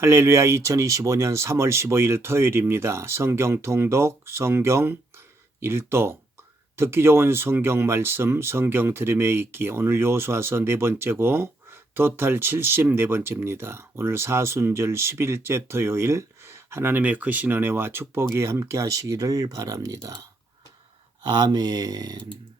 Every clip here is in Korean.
할렐루야 2025년 3월 15일 토요일입니다. 성경 통독, 성경 일독, 듣기 좋은 성경 말씀, 성경 들음에 읽기. 오늘 요수와서 네 번째고 토탈 74번째입니다. 오늘 사순절 11째 토요일 하나님의 크신 은혜와 축복이 함께 하시기를 바랍니다. 아멘.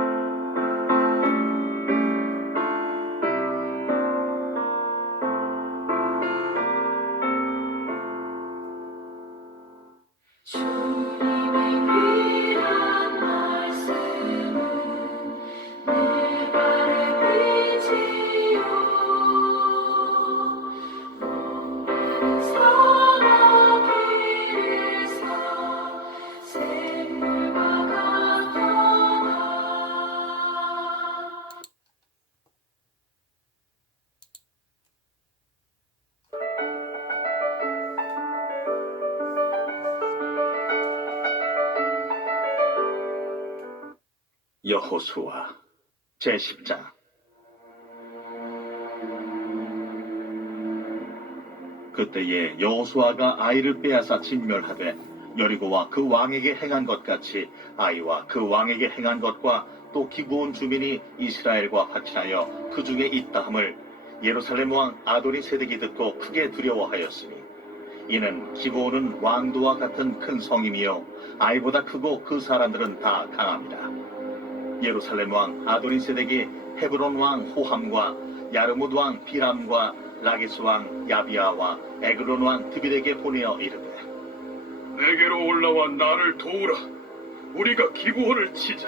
여호수아 제10장 그때에 여호수아가 아이를 빼앗아 진멸하되 여리고와 그 왕에게 행한 것 같이 아이와 그 왕에게 행한 것과 또 기브온 주민이 이스라엘과 같이하여 그 중에 있다함을 예루살렘 왕 아도니 세덱이 듣고 크게 두려워하였으니 이는 기브온은 왕도와 같은 큰 성임이요 아이보다 크고 그 사람들은 다 강합니다. 예루살렘 왕 아도니세덱이 헤브론 왕 호함과 야르무드 왕 비람과 라게스 왕 야비아와 에그론 왕 드빌에게 보내어 이르되 내게로 올라와 나를 도우라. 우리가 기브온을 치자.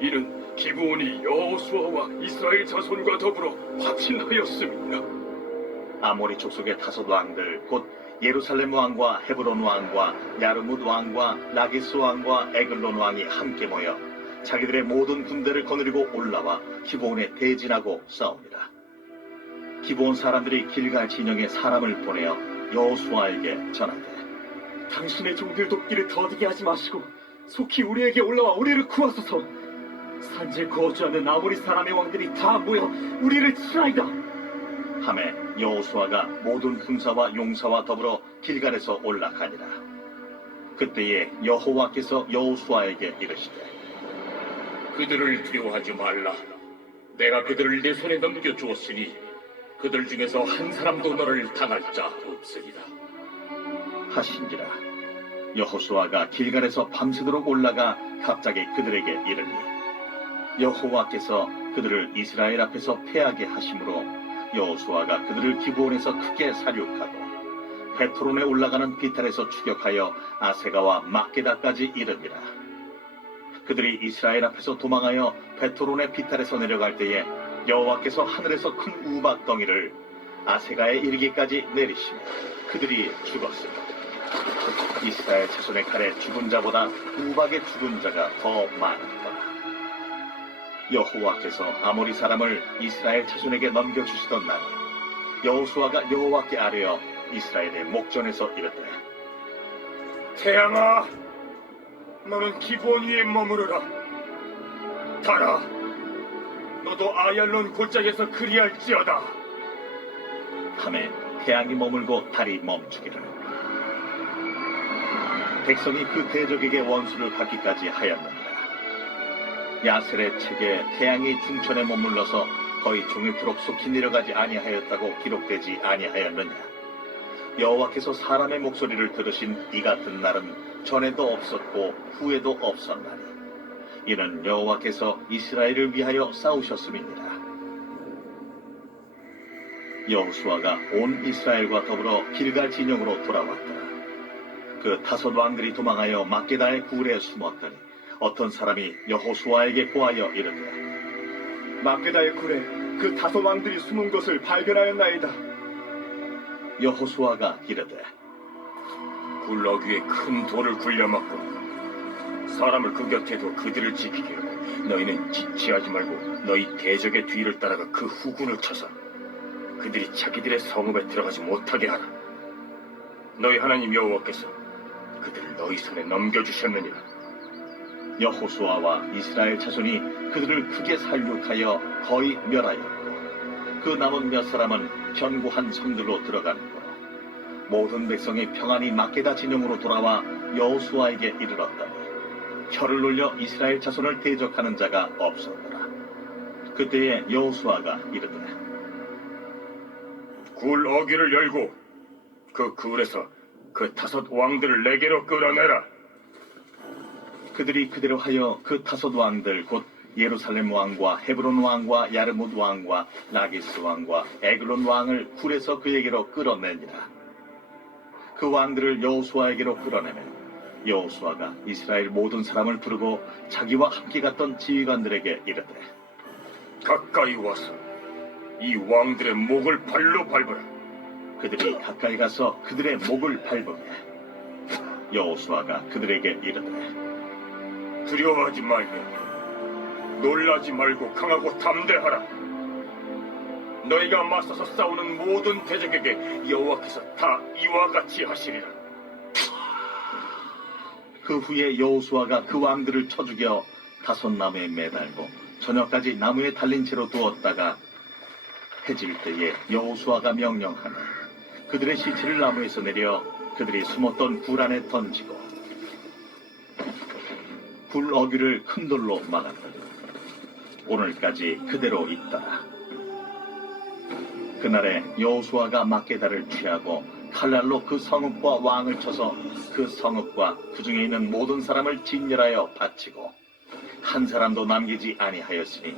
이는 기브온이 여호수아와 이스라엘 자손과 더불어 화친하였음이니라. 아모리 족속의 다섯 왕들 곧 예루살렘 왕과 헤브론 왕과 야르무드 왕과 라게스 왕과 에글론 왕이 함께 모여 자기들의 모든 군대를 거느리고 올라와 기브온에 대진하고 싸웁니다. 기브온 사람들이 길갈 진영에 사람을 보내어 여호수아에게 전하되 당신의 종들 돕기를 더디게 하지 마시고 속히 우리에게 올라와 우리를 구하소서 산지에 거주 하는 아모리 사람의 왕들이 다 모여 우리를 치라이다 함에 여호수아가 모든 군사와 용사와 더불어 길갈에서 올라가니라. 그때에 여호와께서 여호수아에게 이르시되 그들을 두려워하지 말라. 내가 그들을 내 손에 넘겨 주었으니 그들 중에서 한 사람도 너를 당할 자 없으리라. 하신지라. 여호수아가 길갈에서 밤새도록 올라가 갑자기 그들에게 이르니 여호와께서 그들을 이스라엘 앞에서 패하게 하심으로 여호수아가 그들을 기브온에서 크게 사륙하고 베트론에 올라가는 비탈에서 추격하여 아세가와 막게다까지 이릅니다. 그들이 이스라엘 앞에서 도망하여 베토론의 비탈에서 내려갈 때에 여호와께서 하늘에서 큰 우박 덩이를 아세가에 이르기까지 내리시며 그들이 죽었으며 이스라엘 자손의 칼에 죽은 자보다 우박의 죽은 자가 더 많았더라. 여호와께서 아모리 사람을 이스라엘 자손에게 넘겨주시던 날 여호수아가 여호와께 아뢰어 이스라엘의 목전에서 이르되 태양아, 너는 기브온 위에 머무르라. 달아, 너도 아얄론 골짜기에서 그리할지어다. 함에 태양이 머물고 달이 멈추기를 백성이 그 대적에게 원수를 받기까지 하였느니라. 야셀의 책에 태양이 중천에 머물러서 거의 종일토록 속히 내려가지 아니하였다고 기록되지 아니하였느냐. 여호와께서 사람의 목소리를 들으신 이 같은 날은 전에도 없었고 후에도 없었나니 이는 여호와께서 이스라엘을 위하여 싸우셨음이니라. 여호수아가 온 이스라엘과 더불어 길갈 진영으로 돌아왔더라. 그 다섯 왕들이 도망하여 막게다의 굴에 숨었더니 어떤 사람이 여호수아에게 고하여 이르되 마케다의 굴에 그 다섯 왕들이 숨은 것을 발견하였나이다. 여호수아가 이르되 굴럭 위에 큰 돌을 굴려막고 사람을 그 곁에 둬 그들을 지키게 하고 너희는 지체하지 말고 너희 대적의 뒤를 따라가 그 후군을 쳐서 그들이 자기들의 성읍에 들어가지 못하게 하라. 너희 하나님 여호와께서 그들을 너희 손에 넘겨주셨느니라. 여호수아와 이스라엘 자손이 그들을 크게 살육하여 거의 멸하였고 그 남은 몇 사람은 견고한 성들로 들어가는고 모든 백성이 평안히 막게다 진영으로 돌아와 여호수아에게 이르렀더니 혀를 놀려 이스라엘 자손을 대적하는 자가 없었더라 그때에 여호수아가 이르되 굴 어귀를 열고 그 굴에서 그 다섯 왕들을 내게로 끌어내라. 그들이 그대로 하여 그 다섯 왕들 곧 예루살렘 왕과 헤브론 왕과 야르뭇 왕과 라기스 왕과 에글론 왕을 굴에서 그에게로 끌어내니라. 그 왕들을 여호수아에게로 끌어내면 여호수아가 이스라엘 모든 사람을 부르고 자기와 함께 갔던 지휘관들에게 이르되 가까이 와서 이 왕들의 목을 발로 밟으라. 그들이 가까이 가서 그들의 목을 밟으며 여호수아가 그들에게 이르되 두려워하지 말며 놀라지 말고 강하고 담대하라. 너희가 맞서서 싸우는 모든 대적에게 여호와께서 다 이와 같이 하시리라. 그 후에 여호수아가 그 왕들을 쳐 죽여 다섯 나무에 매달고 저녁까지 나무에 달린 채로 두었다가 해질 때에 여호수아가 명령하며 그들의 시체를 나무에서 내려 그들이 숨었던 굴 안에 던지고 굴 어귀를 큰 돌로 막았더니 오늘까지 그대로 있더라. 그날에 여호수아가 막게다를 취하고 칼날로 그 성읍과 왕을 쳐서 그 성읍과 그 중에 있는 모든 사람을 진멸하여 바치고 한 사람도 남기지 아니하였으니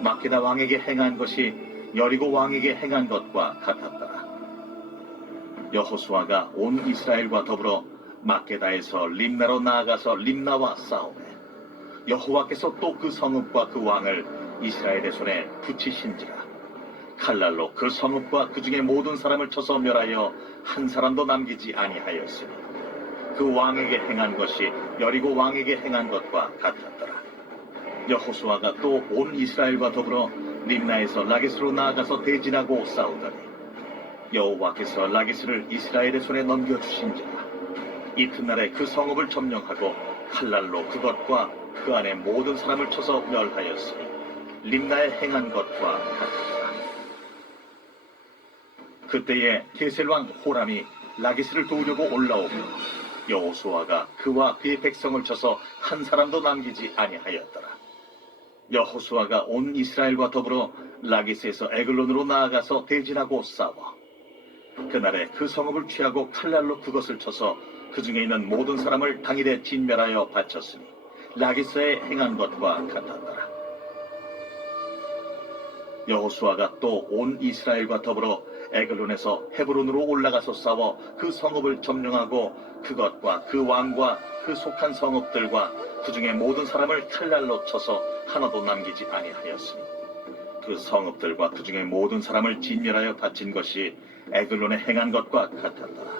막게다 왕에게 행한 것이 여리고 왕에게 행한 것과 같았더라. 여호수아가 온 이스라엘과 더불어 막게다에서 림나로 나아가서 림나와 싸우매 여호와께서 또 그 성읍과 그 왕을 이스라엘의 손에 붙이신지라 칼날로 그 성읍과 그 중에 모든 사람을 쳐서 멸하여 한 사람도 남기지 아니하였으니 그 왕에게 행한 것이 여리고 왕에게 행한 것과 같았더라. 여호수아가 또 온 이스라엘과 더불어 림나에서 라기스로 나아가서 대진하고 싸우더니 여호와께서 라기스를 이스라엘의 손에 넘겨주신지라 이튿날에 그 성읍을 점령하고 칼날로 그것과 그 안에 모든 사람을 쳐서 멸하였으니 림나에 행한 것과 같았더라. 그때에 게셀왕 호람이 라기스를 도우려고 올라오며 여호수아가 그와 그의 백성을 쳐서 한 사람도 남기지 아니하였더라. 여호수아가 온 이스라엘과 더불어 라기스에서 에글론으로 나아가서 대진하고 싸워 그날에 그 성읍을 취하고 칼날로 그것을 쳐서 그 중에 있는 모든 사람을 당일에 진멸하여 바쳤으니 라기스에 행한 것과 같았더라. 여호수아가 또 온 이스라엘과 더불어 에글론에서 헤브론으로 올라가서 싸워 그 성읍을 점령하고 그것과 그 왕과 그 속한 성읍들과 그 중에 모든 사람을 칼날로 쳐서 하나도 남기지 아니하였으니 그 성읍들과 그 중에 모든 사람을 진멸하여 바친 것이 에글론에 행한 것과 같았더라.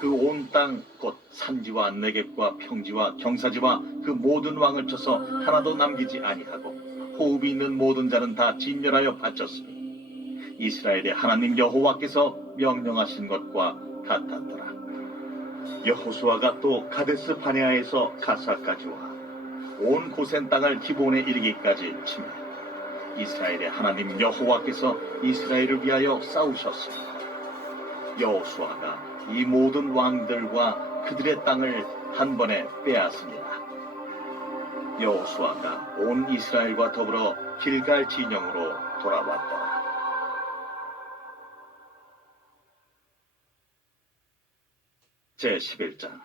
그 온 땅 곧 산지와 내겝과 평지와 경사지와 그 모든 왕을 쳐서 하나도 남기지 아니하고 호흡이 있는 모든 자는 다 진멸하여 바쳤으니 이스라엘의 하나님 여호와께서 명령하신 것과 같았더라. 여호수아가 또 가데스 바네아에서 가사까지 와 온 고센 땅을 기본에 이르기까지 치매 이스라엘의 하나님 여호와께서 이스라엘을 위하여 싸우셨습니다. 여호수아가 이 모든 왕들과 그들의 땅을 한 번에 빼앗습니다. 여호수아가 온 이스라엘과 더불어 길갈 진영으로 돌아왔더라. 제 11장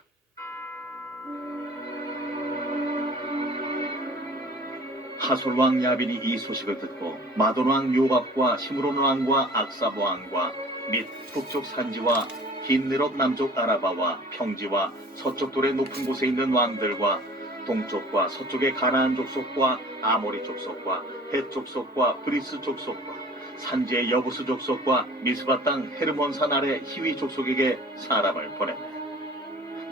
하솔 왕 야빈이 이 소식을 듣고 마돈 왕 요압과 시므론 왕과 악사보 왕과 및 북쪽 산지와 긴 느럽 남쪽 아라바와 평지와 서쪽 돌의 높은 곳에 있는 왕들과 동쪽과 서쪽의 가나안 족속과 아모리 족속과 헷 족속과 브리스 족속과 산지의 여부스 족속과 미스바 땅 헤르몬 산 아래 히위 족속에게 사람을 보냈네.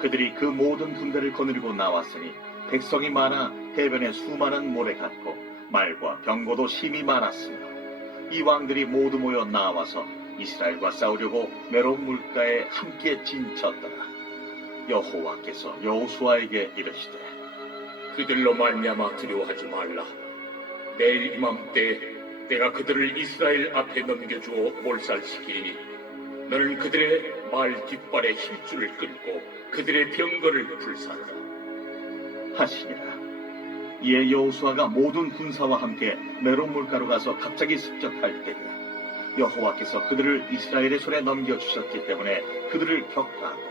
그들이 그 모든 군대를 거느리고 나왔으니 백성이 많아 해변에 수많은 모래 같고 말과 병거도 심히 많았으며 이 왕들이 모두 모여 나와서 이스라엘과 싸우려고 메론 물가에 함께 진쳤더라. 여호와께서 여호수아에게 이르시되 그들로 말미암아 두려워하지 말라. 내일 이맘때 내가 그들을 이스라엘 앞에 넘겨주어 몰살시키리니 너는 그들의 말 뒷발의 힘줄을 끊고 그들의 병거를 불사르라. 하시니라. 이에 여호수아가 모든 군사와 함께 메론 물가로 가서 갑자기 습격할 때에 여호와께서 그들을 이스라엘의 손에 넘겨주셨기 때문에 그들을 격파하고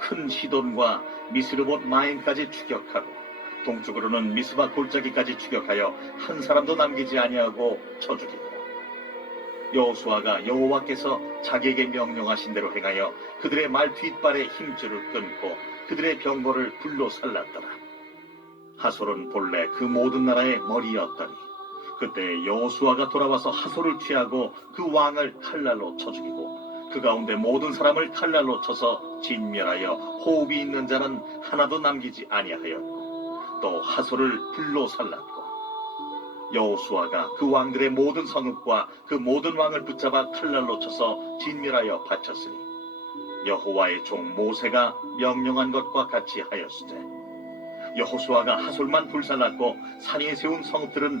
큰 시돈과 미스르봇 마임까지 추격하고 동쪽으로는 미스바 골짜기까지 추격하여 한 사람도 남기지 아니하고 쳐 죽이고 여호수아가 여호와께서 자기에게 명령하신 대로 행하여 그들의 말 뒷발의 힘줄을 끊고 그들의 병거를 불로 살랐더라. 하솔은 본래 그 모든 나라의 머리였더니 그때 여호수아가 돌아와서 하솔을 취하고 그 왕을 칼날로 쳐 죽이고 그 가운데 모든 사람을 칼날로 쳐서 진멸하여 호흡이 있는 자는 하나도 남기지 아니하였고 또 하솔을 불로 살랐고 여호수아가 그 왕들의 모든 성읍과 그 모든 왕을 붙잡아 칼날로 쳐서 진멸하여 바쳤으니 여호와의 종 모세가 명령한 것과 같이 하였으되 여호수아가 하솔만 불살랐고 산위에 세운 성읍들은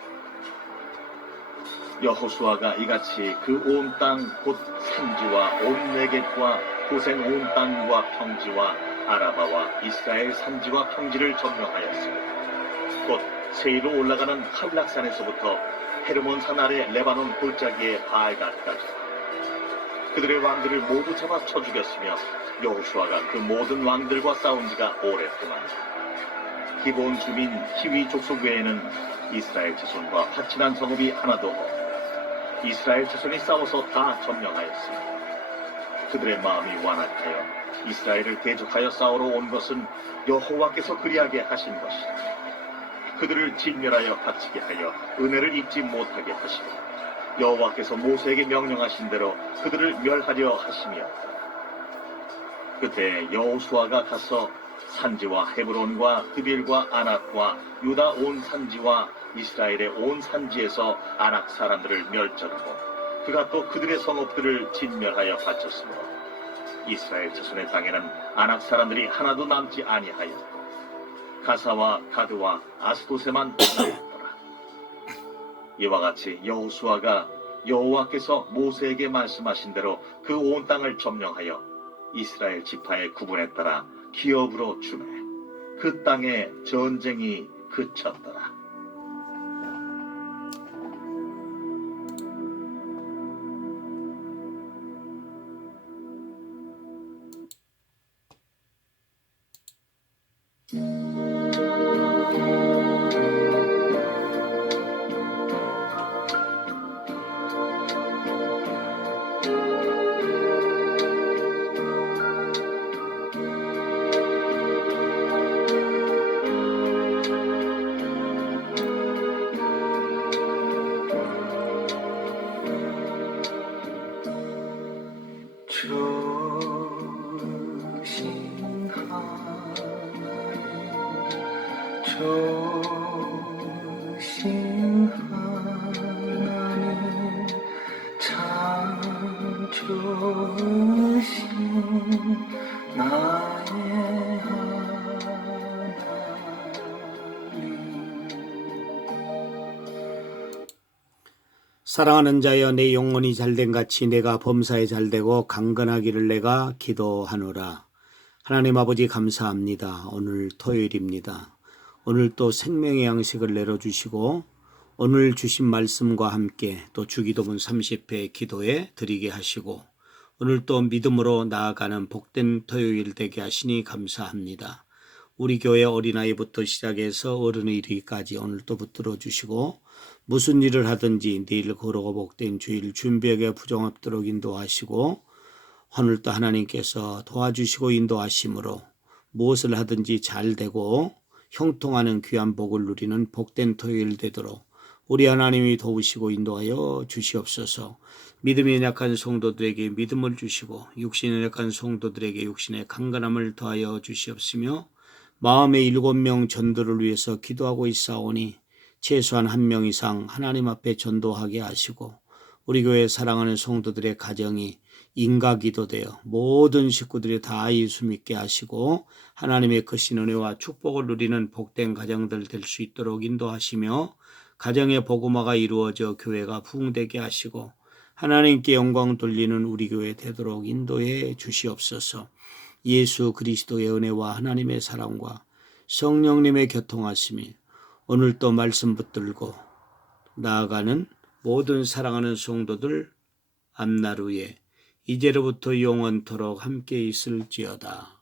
여호수아가 이같이 그 온 땅 곧 산지와 온 내겟과 고센 온 땅과 평지와 아라바와 이스라엘 산지와 평지를 점령하였으니 곧 세이로 올라가는 한락산에서부터 헤르몬 산 아래 레바논 골짜기의 바알갓까지. 그들의 왕들을 모두 잡아 쳐 죽였으며 여호수아가 그 모든 왕들과 싸운 지가 오랫동안. 기본 주민 히위 족속 외에는 이스라엘 자손과 화친한 성읍이 하나도 없고 이스라엘 자손이 싸워서 다 점령하였으니 그들의 마음이 완악하여 이스라엘을 대적하여 싸우러 온 것은 여호와께서 그리하게 하신 것이라 그들을 진멸하여 바치게 하여 은혜를 잊지 못하게 하시고 여호와께서 모세에게 명령하신 대로 그들을 멸하려 하시며 그때 여호수아가 가서 산지와 헤브론과 드빌과 아낙과 유다 온 산지와 이스라엘의 온 산지에서 아낙 사람들을 멸절하고 그가 또 그들의 성읍들을 진멸하여 바쳤으므로 이스라엘 자손의 땅에는 아낙 사람들이 하나도 남지 아니하였고 가사와 가드와 아스도세만 남았더라. 이와 같이 여호수아가 여호와께서 모세에게 말씀하신 대로 그 온 땅을 점령하여 이스라엘 지파의 구분에 따라 기업으로 주매 그 땅에 전쟁이 그쳤더라. 사랑하는 자여 내 영혼이 잘된 같이 내가 범사에 잘되고 강건하기를 내가 기도하노라. 하나님 아버지 감사합니다. 오늘 토요일입니다. 오늘 또 생명의 양식을 내려주시고 오늘 주신 말씀과 함께 또 주기도문 30회 기도에 드리게 하시고 오늘 또 믿음으로 나아가는 복된 토요일 되게 하시니 감사합니다. 우리 교회 어린아이부터 시작해서 어른의 이르기까지 오늘 또 붙들어 주시고 무슨 일을 하든지 내일 거룩고 복된 주일 준비하게 부정 없도록 인도하시고 오늘 또 하나님께서 도와주시고 인도하심으로 무엇을 하든지 잘 되고 형통하는 귀한 복을 누리는 복된 토요일 되도록 우리 하나님이 도우시고 인도하여 주시옵소서. 믿음이 약한 성도들에게 믿음을 주시고 육신이 약한 성도들에게 육신의 강건함을 더하여 주시옵시며 마음의 일곱 명 전도를 위해서 기도하고 있사오니 최소한 한 명 이상 하나님 앞에 전도하게 하시고 우리 교회 사랑하는 성도들의 가정이 인가 기도 되어 모든 식구들이 다 예수 믿게 하시고 하나님의 크신 은혜와 축복을 누리는 복된 가정들 될 수 있도록 인도하시며 가정의 복음화가 이루어져 교회가 부흥되게 하시고 하나님께 영광 돌리는 우리 교회 되도록 인도해 주시옵소서. 예수 그리스도의 은혜와 하나님의 사랑과 성령님의 교통하심이 오늘 또 말씀 붙들고 나아가는 모든 사랑하는 성도들 앞나루에 이제로부터 영원토록 함께 있을지어다.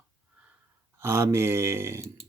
아멘.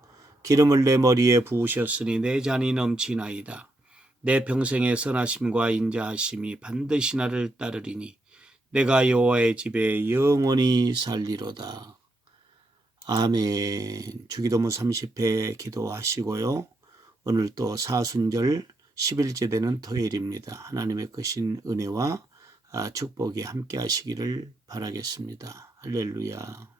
기름을 내 머리에 부으셨으니 내 잔이 넘치나이다. 내 평생의 선하심과 인자하심이 반드시 나를 따르리니 내가 여호와의 집에 영원히 살리로다. 아멘. 주기도문 30회 기도하시고요. 오늘 또 사순절 11제 되는 토요일입니다. 하나님의 크신 은혜와 아, 축복이 함께 하시기를 바라겠습니다. 할렐루야.